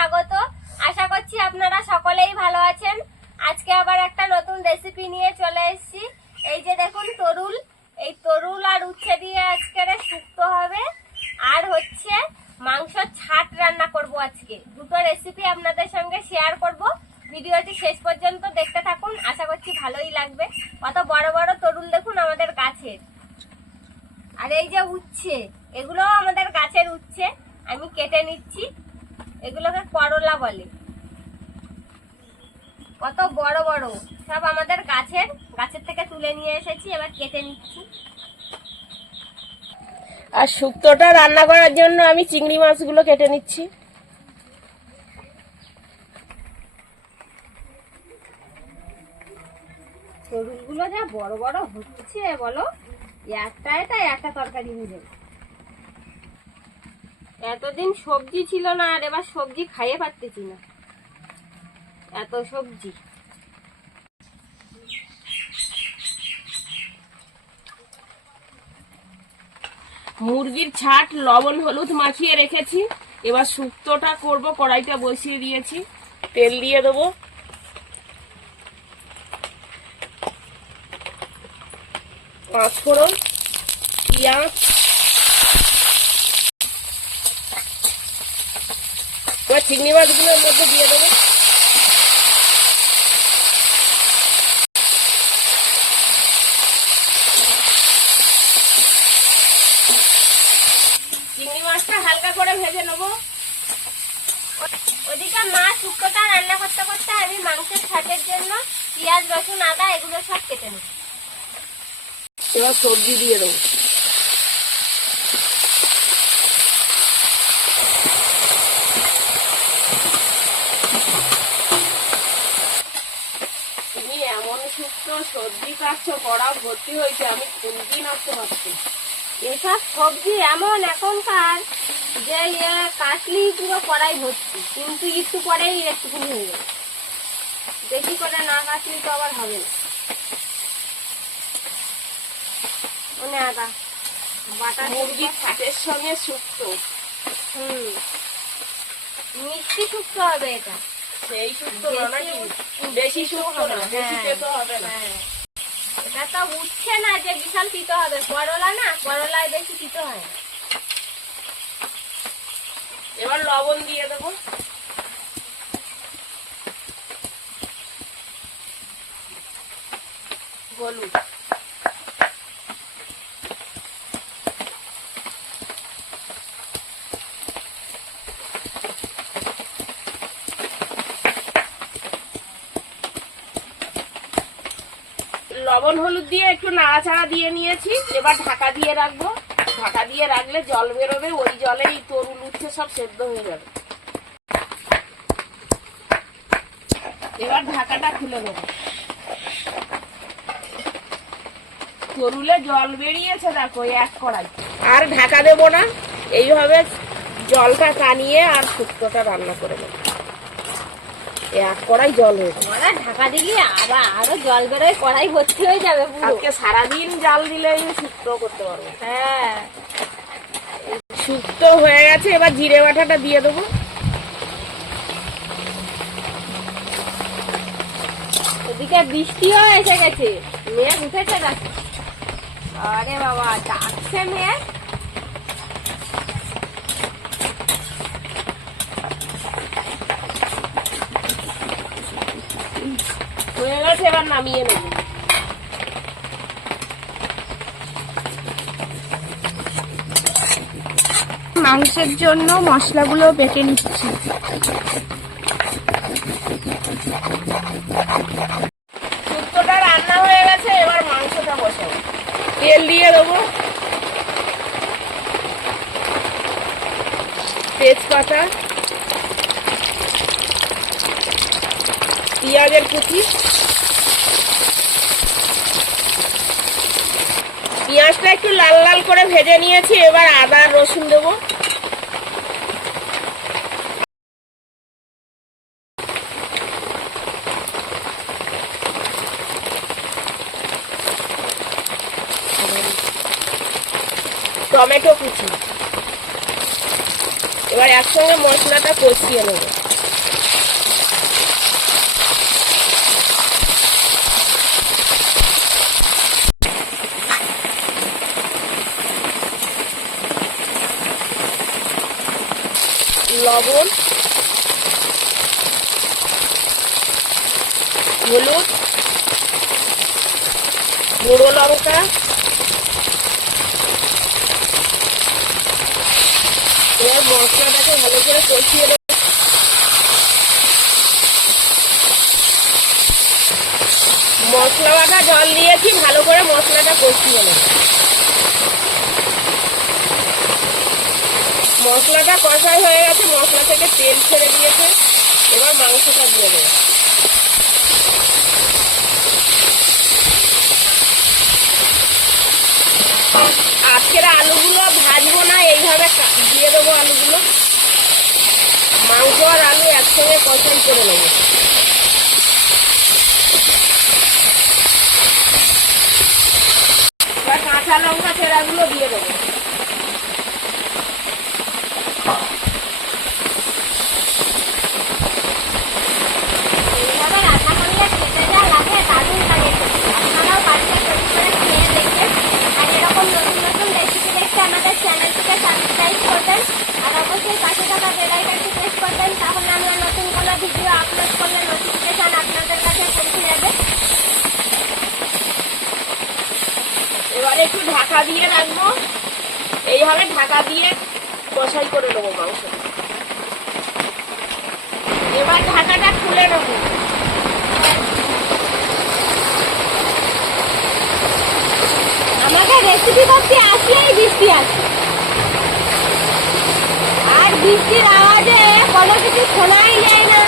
স্বাগত। আশা করছি আপনারা সকলেই ভালো আছেন। আজকে আবার একটা নতুন রেসিপি নিয়ে চলে এসেছি। এই যে দেখুন তরুল, এই তরুল আর উচ্ছে দিয়ে আজকে শুক্তো হবে, আর হচ্ছে মাংস ছাট রান্না করব। আজকে দুটো রেসিপি আপনাদের সঙ্গে শেয়ার করব। ভিডিওটি শেষ পর্যন্ত দেখতে থাকুন, আশা করছি ভালোই লাগবে। কত বড় বড় তরুল দেখুন আমাদের গাছের। আর এই যে উচ্ছে, এগুলো আমাদের গাছের উচ্ছে, আমি কেটে নিচ্ছি। এগুলোকে করলা বলে। কত বড় বড় সব আমাদের গাছের থেকে তুলে নিয়ে এসেছি, এবার কেটে নিচ্ছি। আর শুক্তোটা রান্না করার জন্য আমি চিংড়ি মাছগুলো কেটে নিচ্ছি। তরুলগুলো যা বড় বড় হচ্ছে বলো, একটা তরকারি হয়ে যাবে। এতদিন সবজি ছিল না, আর এবার সবজি খাইয়ে পারতেছি না, এত সবজি। মুরগির ছাট লবণ হলুদ মাখিয়ে রেখেছি। এবার শুক্তোটা করব। কড়াইটা বসিয়ে দিয়েছি, তেল দিয়ে দেবো। পাঁচফোড়ন, পেঁয়াজ, এবার চিংড়ি মাছগুলোর মধ্যে দিয়ে দেবো। চিংড়ি মাছটা হালকা করে ভেজে নেবো। ওদিকে মা শুক্তোটা রান্না করতে করতে আমি মাংসের ছাটের জন্য পেঁয়াজ রসুন আদা এগুলো সব কেটে নেব। এবার সবজি দিয়ে দেবো। তুমি এমন শুক্তো সবজি কাটছ, কড়া ভর্তি হয়েছে, আমি খুন্তি নাড়তে পারছি। এসব সবজি এমন এখনকার যে কাটলি পুরো কড়াই ভর্তি, কিন্তু একটু পরেই একটুখানি হয়ে যাবে। বেশি করে না কাটলি তো আবার হবে না। মানে আদা বাটা মুরগির ছাটের সঙ্গে শুক্তো, মিষ্টি শুক্তো হবে এটা। সেই শুক্তো না নাকি? বেশি শুক্তো না, বেশি তেতো হবে না। এটা তো উঠছে না যে বিশাল তিতো হবে। করলা না, করলায় বেশি তিতো হয়। এবার লবণ দিয়ে দেবো। হলুদ, লবণ হলুদ দিয়ে একটু নাড়াচাড়া দিয়ে নিয়েছি। এবার ঢাকা দিয়ে রাখবো। ঢাকা দিয়ে রাখলে জল বেরোবে, ওই জলেই তরুল উচ্ছে সব সেদ্ধ হয়ে যাবে। এবার ঢাকাটা খুলে দেবো। তরুলে জল বেরিয়েছে দেখো, এক কড়াই। আর ঢাকা দেবো না, এইভাবে জলটা টানিয়ে আর শুক্তোটা রান্না করে দেবো। এক কড়াই জল হয়েছে। ঢাকা দিলে আবার আরো জল বেরোয়, কড়াই ভর্তি হয়ে যাবে। আজকে সারাদিন জাল দিলে শুক্তো করতে পারবো। হ্যাঁ, শুক্তো হয়ে গেছে। এবার জিরে বাটাটা দিয়ে দেবো। ওদিকে বৃষ্টিও এসে গেছে, মেঘ উঠেছে দেখো। আরে বাবা, ডাকছে মেঘ। হয়ে গেছে, এবার নামিয়ে নেব। মাংসের জন্য মশলাগুলো বেটে নিচ্ছি। শুক্তোটা রান্না হয়ে গেছে, এবার মাংসটা বসাবো। তেল দিয়ে দেবো, তেজপাতা, পেঁয়াজের কুচি। পেঁয়াজটা একটু লাল লাল করে ভেজে নিয়েছি। এবার আদা আর রসুন দেবো। টমেটো কুচি। এবার একসঙ্গে মশলাটা কষিয়ে নেব। লবণ, হলুদ, গুঁড়ো লঙ্কা, এবার মশলাটাকে ভালো করে কষিয়ে নেব। মশলা বাটা জল দিয়েছি, ভালো করে মশলাটা কষিয়ে নেব। মশলাটা কষাই হয়ে গেছে, মশলা থেকে তেল ছেড়ে দিয়েছে। এবার মাংসটা দিয়ে দেবো। আজকের আলুগুলো ভাজবো না, এইভাবে দিয়ে দেবো আলুগুলো। মাংস আর আলু একসঙ্গে কষাই করে নেবো। এবার কাঁচা লঙ্কা চেরাগুলো দিয়ে দেবো। এইভাবে রান্না করলে খেতে যা লাগে দারুণ লাগে খেতে। আপনারাও বাড়িতে তৈরি করে খেয়ে দেখবেন। আর এরকম নতুন নতুন রেসিপি দেখতে আমাদের চ্যানেলটিকে সাবস্ক্রাইব করবেন আর অবশ্যই পাশে থাকা বেল আইকনটি প্রেস করবেন, তাহলে আমরা নতুন কোনো ভিডিও আপলোড করলে নোটিফিকেশন আপনাদের কাছে পৌঁছে যাবে। এবারে একটু ঢাকা দিয়ে রাখবো। এইভাবে ঢাকা দিয়ে কষাই করে নেবো মাংস। এবার ঢাকাটা খুলে নেবো। আমাকে রেসিপি করতে আসলেই বৃষ্টি আসে, আর বৃষ্টির আওয়াজে কোনো কিছু শোনাই যায় না।